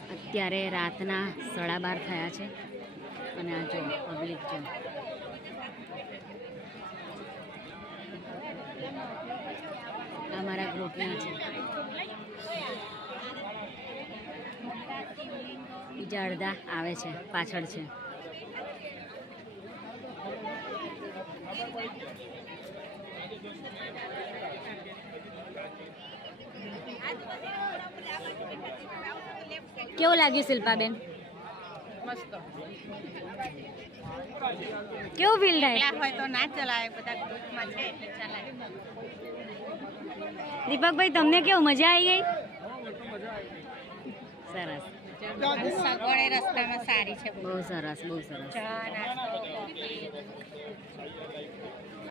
અત્યારે રાતના સાડા બાર થયા છે અને આ જો પબ્લિક જો આ મારા ગ્રુપના છે. બીજા અડધા આવે છે, પાછળ છે. કેવું લાગ્યું શિલ્પાબેન મસ્ત કેવું ફીલ થાય એકલા હોય તો ના ચલાવે બધા ગ્રુપમાં છે એટલે ચલાવે દીપકભાઈ તમને કેવું મજા આવી ગઈ સરસ સગવડે રસ્તામાં સારી છે બહુ બહુ સરસ બહુ સરસ ચા નાસ્તો કોફી